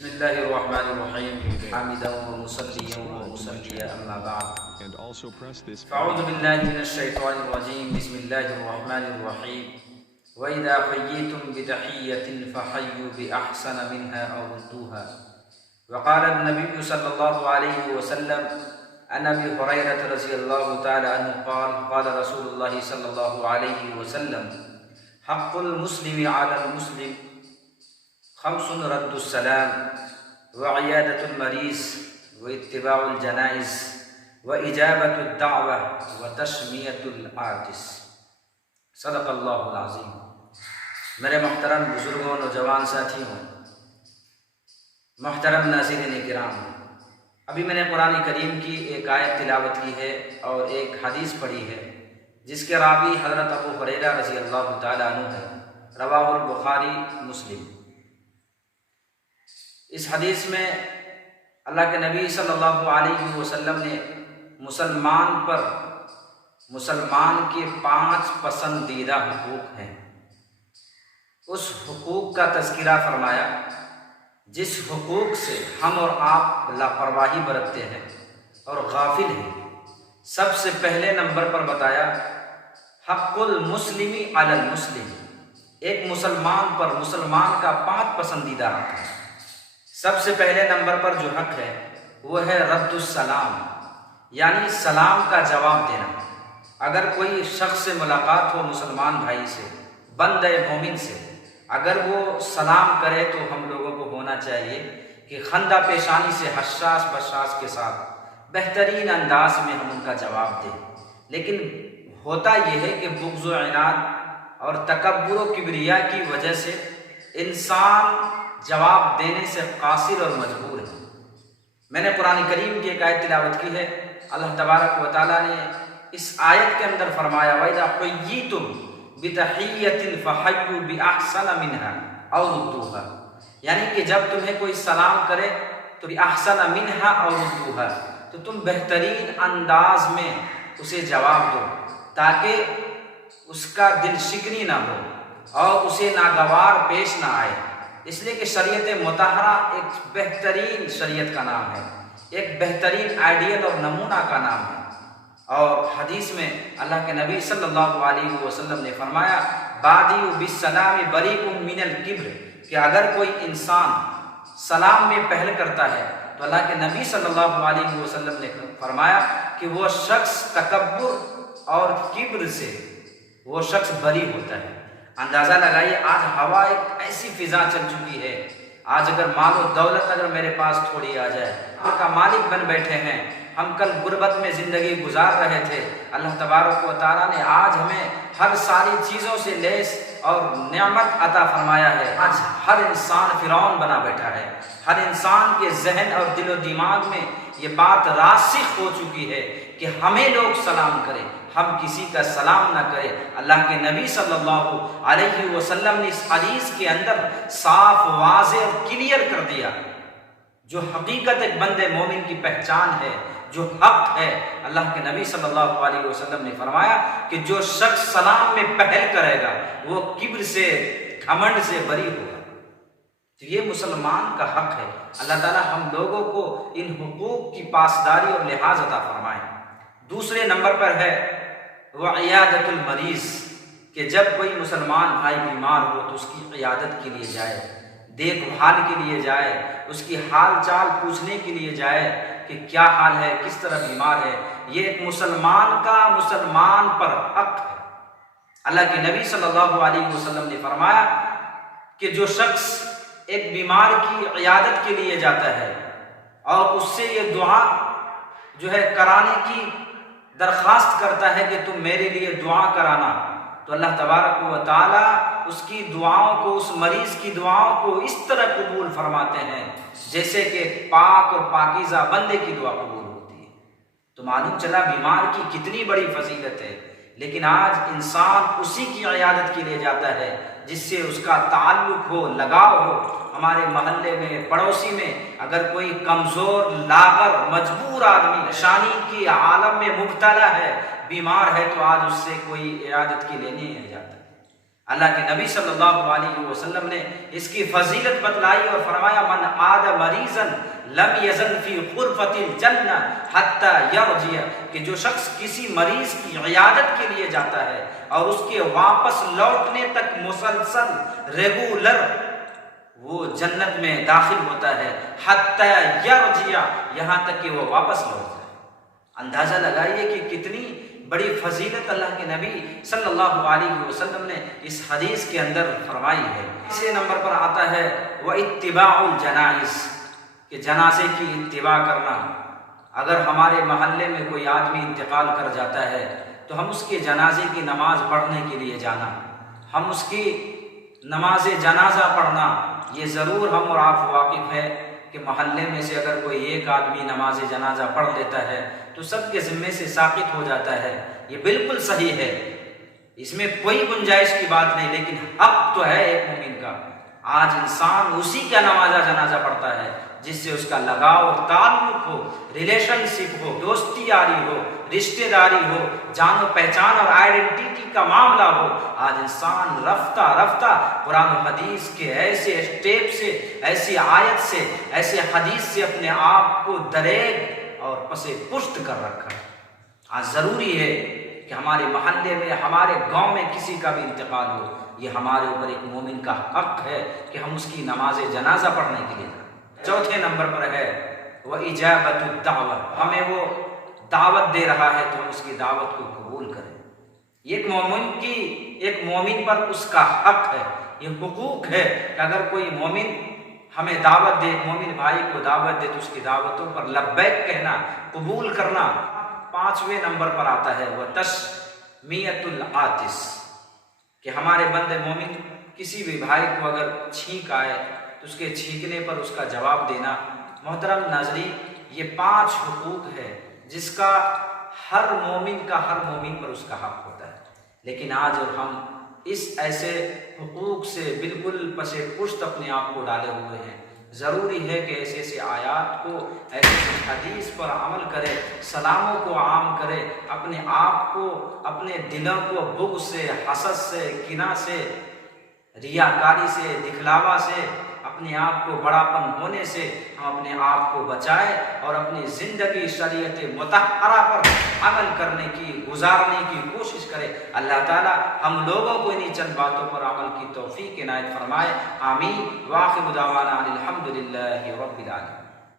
بسم الله الرحمن الرحيم حامدا ومصليا ومصليا أما بعد فأعوذ بالله من الشيطان الرجيم بسم الله الرحمن الرحيم وإذا حييتم بتحية فحيوا بأحسن منها أو ردوها وقال النبي صلى الله عليه وسلم عن أبي هريرة رضي الله تعالى عنه قال قال رسول الله صلى الله عليه وسلم حق المسلم على المسلم خمس رد السلام وعيادة المريض واتباع الجنائز وإجابة الدعوة وتسمية العاطس صدق اللہ العظیم۔ میرے محترم بزرگوں نوجوان ساتھیوں، محترم ناظرین کرام، ابھی میں نے قرآن کریم کی ایک آیت تلاوت کی ہے اور ایک حدیث پڑھی ہے جس کے راوی حضرت ابو ہریرہ رضی اللہ تعالیٰ عنہ ہے، رواہ البخاری مسلم۔ اس حدیث میں اللہ کے نبی صلی اللہ علیہ وسلم نے مسلمان کے 5 پسندیدہ حقوق ہیں، اس حقوق کا تذکرہ فرمایا جس حقوق سے ہم اور آپ لاپرواہی برتتے ہیں اور غافل ہیں۔ سب سے پہلے نمبر پر بتایا حق المسلمی علی المسلم، ایک مسلمان پر مسلمان کا 5 پسندیدہ حق ہے۔ سب سے پہلے نمبر پر جو حق ہے وہ ہے رد السلام، یعنی سلام کا جواب دینا۔ اگر کوئی شخص سے ملاقات ہو مسلمان بھائی سے، بندہ مومن سے، اگر وہ سلام کرے تو ہم لوگوں کو ہونا چاہیے کہ خندہ پیشانی سے حساس بشاس کے ساتھ بہترین انداز میں ہم ان کا جواب دیں۔ لیکن ہوتا یہ ہے کہ بغض و عناد اور تکبر و کبریا کی وجہ سے انسان جواب دینے سے قاصر اور مجبور ہے۔ میں نے قرآن کریم کی ایک آیت تلاوت کی ہے، اللہ تبارک و تعالیٰ نے اس آیت کے اندر فرمایا وَإِذَا حُيِّيتُم بِتَحِيَّةٍ فَحَيُّوا بِأَحْسَنَ مِنْهَا أَوْ رُدُّوهَا، یعنی کہ جب تمہیں کوئی سلام کرے تو بِأَحْسَنَ مِنْهَا أَوْ رُدُّوهَا، تو تم بہترین انداز میں اسے جواب دو تاکہ اس کا دل شکنی نہ ہو اور اسے ناگوار پیش نہ آئے، اس لیے کہ شریعت مطہرہ ایک بہترین شریعت کا نام ہے، ایک بہترین آئیڈیل اور نمونہ کا نام ہے۔ اور حدیث میں اللہ کے نبی صلی اللہ علیہ وسلم نے فرمایا بادئوا بالسلام بریء من الکبر، کہ اگر کوئی انسان سلام میں پہل کرتا ہے تو اللہ کے نبی صلی اللہ علیہ وسلم نے فرمایا کہ وہ شخص تکبر اور کبر سے وہ شخص بری ہوتا ہے۔ اندازہ لگائیے آج ہوا ایک ایسی فضا چل چکی ہے، آج اگر مال و دولت اگر میرے پاس تھوڑی آ جائے، ہم کا مالک بن بیٹھے ہیں، ہم کل غربت میں زندگی گزار رہے تھے، اللہ تبارک و تعالیٰ نے آج ہمیں ہر ساری چیزوں سے لیس اور نعمت عطا فرمایا ہے۔ آج ہر انسان فرعون بنا بیٹھا ہے، ہر انسان کے ذہن اور دل و دماغ میں یہ بات راسخ ہو چکی ہے کہ ہمیں لوگ سلام کریں، ہم کسی کا سلام نہ کریں۔ اللہ کے نبی صلی اللہ علیہ وسلم نے اس حدیث کے اندر صاف واضح اور کلیئر کر دیا جو حقیقت ایک بندے مومن کی پہچان ہے، جو حق ہے۔ اللہ کے نبی صلی اللہ علیہ وسلم نے فرمایا کہ جو شخص سلام میں پہل کرے گا وہ کبر سے گھمنڈ سے بری ہوگا۔ تو یہ مسلمان کا حق ہے۔ اللہ تعالی ہم لوگوں کو ان حقوق کی پاسداری اور لحاظ عطا فرمائے۔ دوسرے نمبر پر ہے وعیادۃ المریض، کہ جب کوئی مسلمان بھائی بیمار ہو تو اس کی عیادت کے لیے جائے، دیکھ بھال کے لیے جائے، اس کی حال چال پوچھنے کے لیے جائے کہ کیا حال ہے، کس طرح بیمار ہے۔ یہ ایک مسلمان کا مسلمان پر حق ہے۔ اللہ کے نبی صلی اللہ علیہ وسلم نے فرمایا کہ جو شخص ایک بیمار کی عیادت کے لیے جاتا ہے اور اس سے یہ دعا جو ہے کرانے کی درخواست کرتا ہے کہ تم میرے لیے دعا کرانا، تو اللہ تبارک و تعالیٰ اس کی دعاؤں کو، اس مریض کی دعاؤں کو اس طرح قبول فرماتے ہیں جیسے کہ پاک اور پاکیزہ بندے کی دعا قبول ہوتی ہے۔ تو معلوم چلا بیمار کی کتنی بڑی فضیلت ہے، لیکن آج انسان اسی کی عیادت کے لیے جاتا ہے جس سے اس کا تعلق ہو، لگاؤ ہو۔ ہمارے محلے میں، پڑوسی میں اگر کوئی کمزور، لاغر، مجبور آدمی شانی کی عالم میں مبتلا ہے، بیمار ہے، تو آج اس سے کوئی عیادت کے لیے نہیں جاتا۔ اللہ کے نبی صلی اللہ علیہ وسلم نے اس کی فضیلت بتلائی اور فرمایا من عاد مریضا لم یزل فی غرفۃ الجنہ حتی یرجع، کہ جو شخص کسی مریض کی عیادت کے لیے جاتا ہے اور اس کے واپس لوٹنے تک مسلسل ریگولر وہ جنت میں داخل ہوتا ہے، حتی یرجع، یہاں تک کہ وہ واپس لوٹ جائے۔ اندازہ لگائیے کہ کتنی بڑی فضیلت اللہ کے نبی صلی اللہ علیہ وسلم نے اس حدیث کے اندر فرمائی ہے۔ تیسرے نمبر پر آتا ہے وَاتِّبَاعُ الْجَنَائِزِ، کہ جنازے کی اتباع کرنا۔ اگر ہمارے محلے میں کوئی آدمی انتقال کر جاتا ہے تو ہم اس کے جنازے کی نماز پڑھنے کے لیے جانا، ہم اس کی نماز جنازہ پڑھنا، یہ ضرور ہم اور آپ واقف ہے کہ محلے میں سے اگر کوئی ایک آدمی نماز جنازہ پڑھ لیتا ہے تو سب کے ذمے سے ساقط ہو جاتا ہے۔ یہ بالکل صحیح ہے، اس میں کوئی گنجائش کی بات نہیں، لیکن حق تو ہے ایک مومن کا۔ آج انسان اسی کا نماز جنازہ پڑھتا ہے جس سے اس کا لگاؤ اور تعلق ہو، ریلیشن شپ ہو، دوستی یاری ہو، رشتہ داری ہو، جان و پہچان اور آئیڈینٹی کا معاملہ ہو۔ آج انسان رفتہ رفتہ قرآن و حدیث کے ایسے اسٹیپ سے، ایسی آیت سے، ایسے حدیث سے اپنے آپ کو دریگ اور پسے پشت کر رکھا۔ آج ضروری ہے کہ ہمارے محلے میں، ہمارے گاؤں میں کسی کا بھی انتقال ہو، یہ ہمارے اوپر ایک مومن کا حق ہے کہ ہم اس کی نماز جنازہ پڑھنے کے لیے جائیں۔ چوتھے نمبر پر ہے وَإِجَابَةُ الدَّعْوَةِ، ہمیں وہ دعوت دے رہا ہے تو ہم اس کی دعوت کو قبول کریں۔ ایک مومن پر اس کا حق ہے، یہ حقوق ہے کہ اگر کوئی مومن ہمیں دعوت دے، ایک مومن بھائی کو دعوت دے تو اس کی دعوتوں پر لبیک کہنا، قبول کرنا۔ پانچویں نمبر پر آتا ہے وَتَسْمِيَةُ الْعَاطِسِ، کہ ہمارے بندے مومن کسی بھی بھائی کو اگر چھینک آئے تو اس کے چھینکنے پر اس کا جواب دینا۔ محترم ناظرین، یہ 5 حقوق ہے جس کا ہر مومن پر اس کا حق ہوتا ہے، لیکن آج اور ہم اس ایسے حقوق سے بالکل پسے پشت اپنے آپ کو ڈالے ہوئے ہیں۔ ضروری ہے کہ ایسے ایسے آیات کو، ایسے حدیث پر عمل کرے، سلاموں کو عام کرے، اپنے آپ کو، اپنے دلوں کو بغض سے، حسد سے، کینہ سے، ریاکاری سے، دکھلاوا سے، اپنے آپ کو بڑاپن ہونے سے ہم اپنے آپ کو بچائے اور اپنی زندگی شریعت مطہرہ پر عمل کرنے کی، گزارنے کی کوشش کرے۔ اللہ تعالی ہم لوگوں کو انہی چند باتوں پر عمل کی توفیق عنایت فرمائے۔ آمین۔ وآخر دعوانا ان الحمد للہ رب العالمین۔